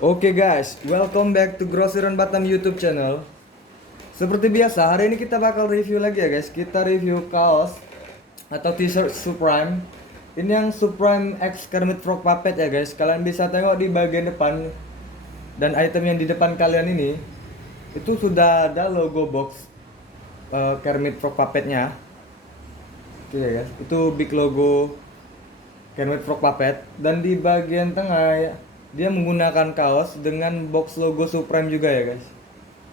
Oke guys, welcome back to Grosiran Batam YouTube channel. Seperti biasa, hari ini kita bakal review lagi ya guys. Kita review kaos atau t-shirt Supreme. Ini yang Supreme X Kermit Frog Puppet ya guys. Kalian bisa tengok di bagian depan dan item yang di depan kalian ini itu sudah ada logo box Kermit Frog Puppetnya. Oke ya guys, itu big logo Kermit Frog Puppet, dan di bagian tengah ya, dia menggunakan kaos dengan box logo Supreme juga ya guys.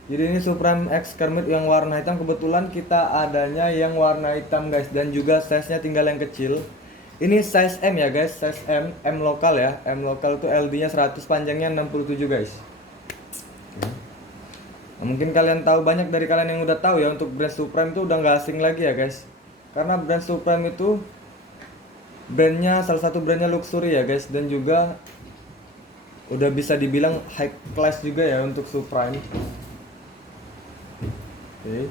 Jadi ini Supreme X Kermit yang warna hitam, kebetulan kita adanya yang warna hitam guys, dan juga size nya tinggal yang kecil. Ini size M ya guys, size M, M lokal ya. M lokal itu LD nya 100, panjangnya 67 guys. Nah, mungkin kalian tahu, banyak dari kalian yang udah tahu ya, untuk brand Supreme itu udah nggak asing lagi ya guys. Karena brand Supreme itu brandnya, salah satu brandnya luxury ya guys, dan juga udah bisa dibilang high class juga ya untuk Supreme. Oke.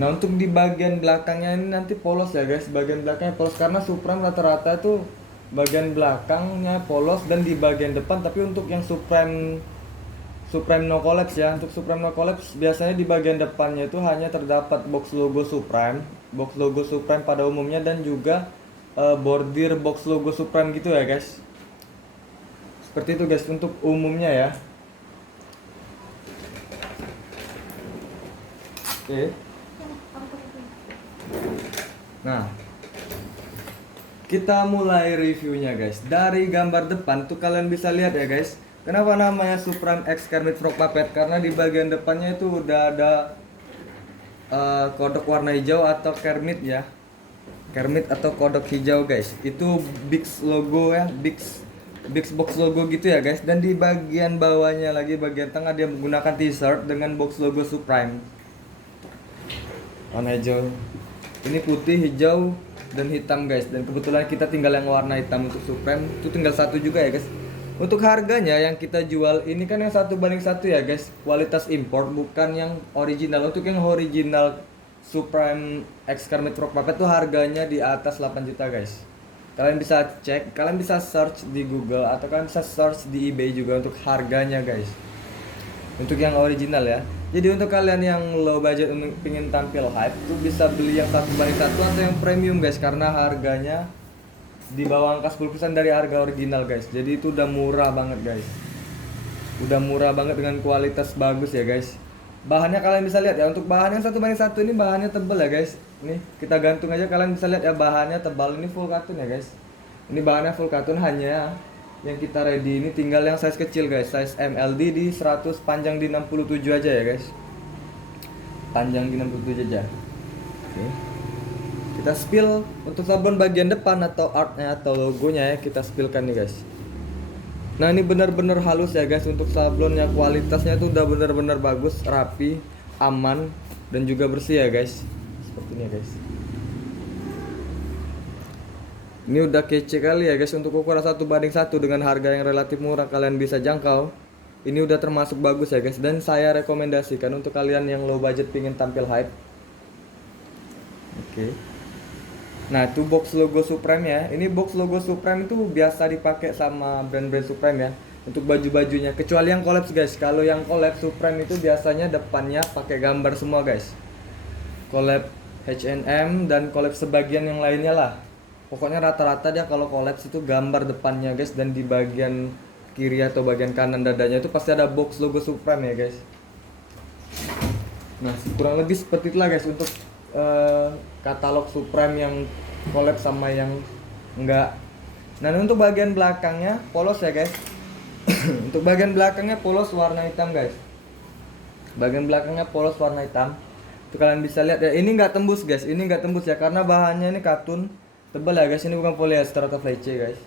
Nah, untuk di bagian belakangnya ini nanti polos ya guys, bagian belakangnya polos karena Supreme rata-rata itu bagian belakangnya polos, dan di bagian depan. Tapi untuk yang Supreme no collapse ya, untuk Supreme no collapse biasanya di bagian depannya itu hanya terdapat box logo Supreme, box logo Supreme pada umumnya, dan juga bordir box logo Supreme gitu ya guys. Seperti itu guys untuk umumnya ya. Oke. Nah, kita mulai reviewnya guys. Dari gambar depan tuh kalian bisa lihat ya guys. Kenapa namanya Supreme X Kermit Frog Puppet? Karena di bagian depannya itu udah ada kodok warna hijau atau Kermit ya. Kermit atau kodok hijau guys. Itu big logo ya, big box logo gitu ya guys. Dan di bagian bawahnya lagi, bagian tengah, dia menggunakan t-shirt dengan box logo Supreme warna hijau. Ini putih, hijau, dan hitam guys. Dan kebetulan kita tinggal yang warna hitam untuk Supreme. Itu tinggal satu juga ya guys. Untuk harganya yang kita jual ini kan yang 1:1 ya guys. Kualitas import, bukan yang original. Untuk yang original Supreme X Kermit Frog Puppet tuh harganya di atas 8 juta guys. Kalian bisa cek, kalian bisa search di Google, atau kalian bisa search di eBay juga untuk harganya guys. Untuk yang original ya. Jadi untuk kalian yang low budget untuk pingin tampil hype tuh bisa beli yang 1:1 atau yang premium guys, karena harganya di bawah angka 10% dari harga original guys. Jadi itu udah murah banget guys. Udah murah banget dengan kualitas bagus ya guys. Bahannya kalian bisa lihat ya, untuk bahan yang 1:1 ini bahannya tebal ya guys. Nih, kita gantung aja, kalian bisa lihat ya, bahannya tebal. Ini full katun ya guys. Ini bahannya full katun, hanya yang kita ready ini tinggal yang size kecil guys, size MLD di 100, panjang di 67 aja ya guys. Panjang di 67 aja. Oke. Kita spill untuk sablon bagian depan atau artnya atau logonya ya, kita spillkan nih guys. Nah, ini benar-benar halus ya guys. Untuk sablonnya kualitasnya itu udah benar-benar bagus, rapi, aman, dan juga bersih ya guys. Seperti ini ya guys. Ini udah kece kali ya guys, untuk ukuran 1:1 dengan harga yang relatif murah kalian bisa jangkau. Ini udah termasuk bagus ya guys, dan saya rekomendasikan untuk kalian yang low budget pingin tampil hype. Oke. Nah, itu box logo Supreme ya. Ini box logo Supreme itu biasa dipakai sama brand-brand Supreme ya, untuk baju-bajunya. Kecuali yang collab guys. Kalau yang collab Supreme itu biasanya depannya pakai gambar semua guys. Collab H&M dan collab sebagian yang lainnya lah. Pokoknya rata-rata dia kalau collab itu gambar depannya guys, dan di bagian kiri atau bagian kanan dadanya itu pasti ada box logo Supreme ya guys. Nah, kurang lebih seperti itulah guys untuk katalog Supreme yang collab sama yang enggak. Nah, untuk bagian belakangnya polos ya guys. Untuk bagian belakangnya polos warna hitam guys. Bagian belakangnya polos warna hitam. Itu kalian bisa lihat ya. Ini enggak tembus guys. Ini enggak tembus ya, karena bahannya ini katun tebal ya guys. Ini bukan polyester atau fleece guys.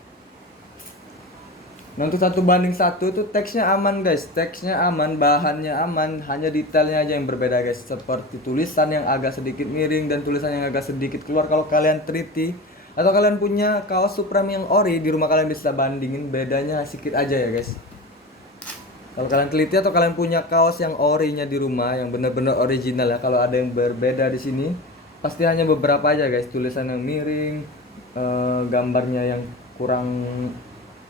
Nah, untuk 1:1 itu teksnya aman guys, teksnya aman, bahannya aman, hanya detailnya aja yang berbeda guys. Seperti tulisan yang agak sedikit miring dan tulisan yang agak sedikit keluar. Kalau kalian teliti atau kalian punya kaos Supreme yang ori di rumah, kalian bisa bandingin, bedanya sedikit aja ya guys. Kalau kalian teliti atau kalian punya kaos yang orinya di rumah yang benar-benar original ya, kalau ada yang berbeda di sini pasti hanya beberapa aja guys, tulisan yang miring, gambarnya yang kurang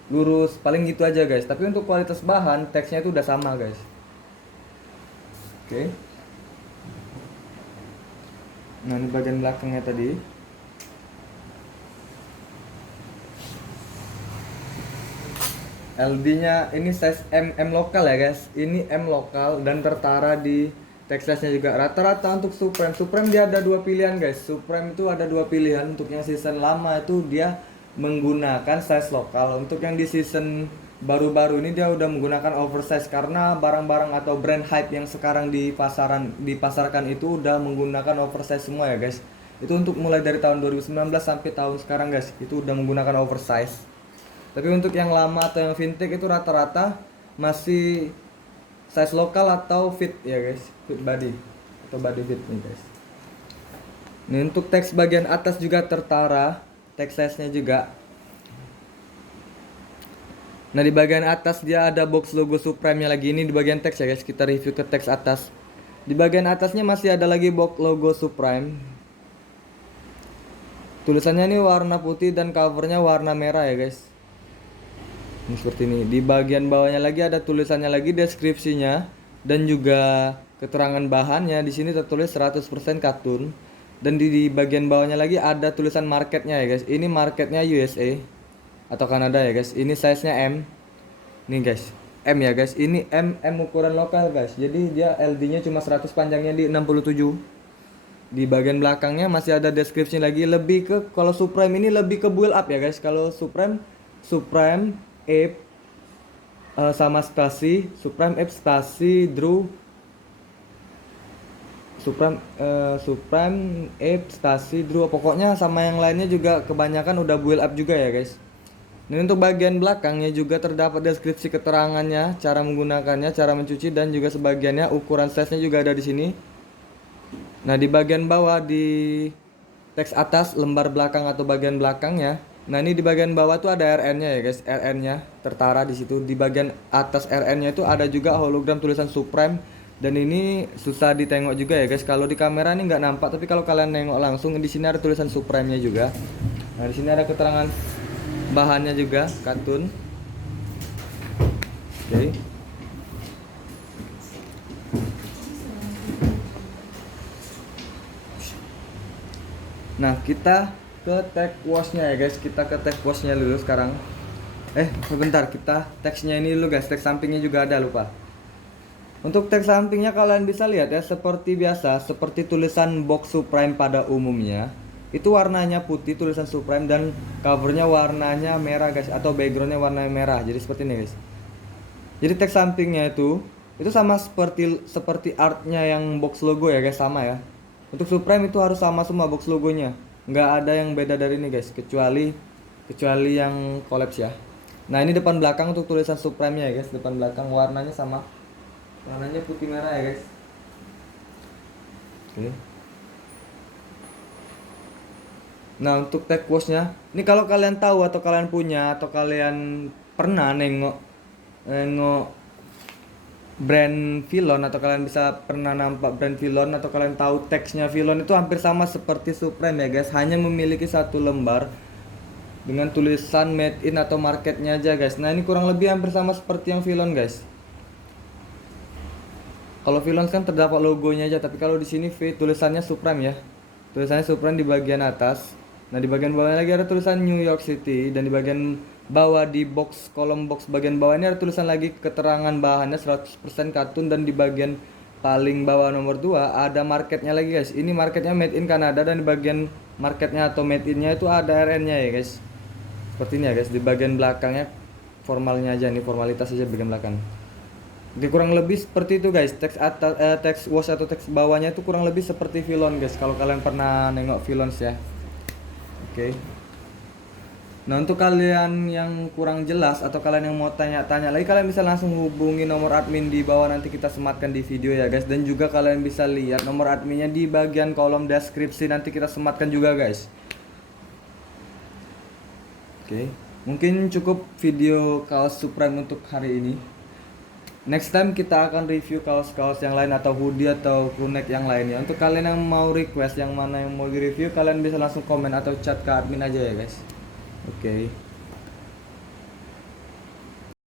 lurus, paling gitu aja guys. Tapi untuk kualitas bahan teksnya itu udah sama guys. Oke. Nah ini bagian belakangnya tadi. LD-nya ini size M lokal ya guys. Ini M lokal dan tertara di tekstasnya juga. Rata-rata untuk Supreme dia ada dua pilihan guys. Supreme itu ada dua pilihan. Untuk yang season lama itu dia menggunakan size lokal. Untuk yang di season baru-baru ini dia udah menggunakan oversize karena barang-barang atau brand hype yang sekarang dipasarkan itu udah menggunakan oversize semua ya guys. Itu untuk mulai dari tahun 2019 sampai tahun sekarang guys. Itu udah menggunakan oversize. Tapi untuk yang lama atau yang vintage itu rata-rata masih size lokal atau fit ya guys, fit body atau body fit nih guys. Ini untuk teks bagian atas juga tertara, teks size-nya juga. Nah di bagian atas dia ada box logo Supreme-nya lagi. Ini di bagian teks ya guys, kita review ke teks atas. Di bagian atasnya masih ada lagi box logo Supreme. Tulisannya ini warna putih dan covernya warna merah ya guys. Ini seperti ini. Di bagian bawahnya lagi ada tulisannya lagi, deskripsinya dan juga keterangan bahannya. Di sini tertulis 100% katun. Dan di bagian bawahnya lagi ada tulisan marketnya ya guys. Ini marketnya USA atau Kanada ya guys. Ini size-nya M. Nih guys, M ya guys. Ini M ukuran lokal guys. Jadi dia LD-nya cuma 100, panjangnya di 67. Di bagian belakangnya masih ada deskripsi lagi, lebih ke kalau Supreme ini lebih ke build up ya guys. Kalau Supreme Ape sama Stasi, Supreme Ape, Stasi, Drew, Supreme Ape, Stasi, Drew, pokoknya sama yang lainnya juga kebanyakan udah build up juga ya guys. Dan untuk bagian belakangnya juga terdapat deskripsi keterangannya, cara menggunakannya, cara mencuci dan juga sebagiannya ukuran size-nya juga ada di sini. Nah di bagian bawah di teks atas lembar belakang atau bagian belakangnya. Nah ini di bagian bawah tuh ada RN-nya ya guys, RN-nya tertara di situ. Di bagian atas RN-nya itu ada juga hologram tulisan Supreme dan ini susah ditengok juga ya guys. Kalau di kamera ini nggak nampak, tapi kalau kalian nengok langsung di sini ada tulisan Supreme-nya juga. Nah di sini ada keterangan bahannya juga, katun. Oke. Nah kita ke tag wash-nya ya guys. Kita ke tag wash-nya dulu sekarang. Sebentar, kita teksnya ini dulu guys. Tag sampingnya juga ada, lupa. Untuk tag sampingnya kalian bisa lihat ya, seperti biasa, seperti tulisan box Supreme pada umumnya. Itu warnanya putih tulisan Supreme dan covernya warnanya merah guys, atau backgroundnya warna merah. Jadi seperti ini guys. Jadi tag sampingnya itu sama seperti artnya yang box logo ya guys, sama ya. Untuk Supreme itu harus sama semua box logonya. Nggak ada yang beda dari ini guys, kecuali yang collapse ya. Nah ini depan belakang untuk tulisan Supreme-nya ya guys. Depan belakang warnanya sama, warnanya putih merah ya guys. Oke. Nah untuk tag wash-nya, ini kalau kalian tahu atau kalian punya atau kalian pernah nengok brand Vilon, atau kalian bisa pernah nampak brand Vilon, atau kalian tahu teksnya Vilon itu hampir sama seperti Supreme ya guys, hanya memiliki satu lembar dengan tulisan made in atau marketnya aja guys. Nah ini kurang lebih hampir sama seperti yang Vilon guys. Kalau Vilon kan terdapat logonya aja, tapi kalau di sini tulisannya Supreme ya. Tulisannya Supreme di bagian atas. Nah di bagian bawahnya lagi ada tulisan New York City, dan di bagian bawah di kolom box bagian bawah ini ada tulisan lagi keterangan bahannya 100% katun, dan di bagian paling bawah nomor 2 ada marketnya lagi guys. Ini marketnya made in Kanada, dan di bagian marketnya atau made innya itu ada RN-nya ya guys. Seperti ini ya guys. Di bagian belakangnya formalnya aja nih, formalitas aja bagian belakang. Oke, kurang lebih seperti itu guys. Teks atas teks wash atau teks bawahnya itu kurang lebih seperti Vilon guys, kalau kalian pernah nengok Vilon ya. Oke. Nah untuk kalian yang kurang jelas atau kalian yang mau tanya-tanya lagi, kalian bisa langsung hubungi nomor admin di bawah, nanti kita sematkan di video ya guys. Dan juga kalian bisa lihat nomor adminnya di bagian kolom deskripsi, nanti kita sematkan juga guys. Oke, mungkin cukup video kaos Supreme untuk hari ini. Next time kita akan review kaos-kaos yang lain atau hoodie atau crewneck yang lainnya. Untuk kalian yang mau request yang mana yang mau di review, kalian bisa langsung komen atau chat ke admin aja ya guys. Oke.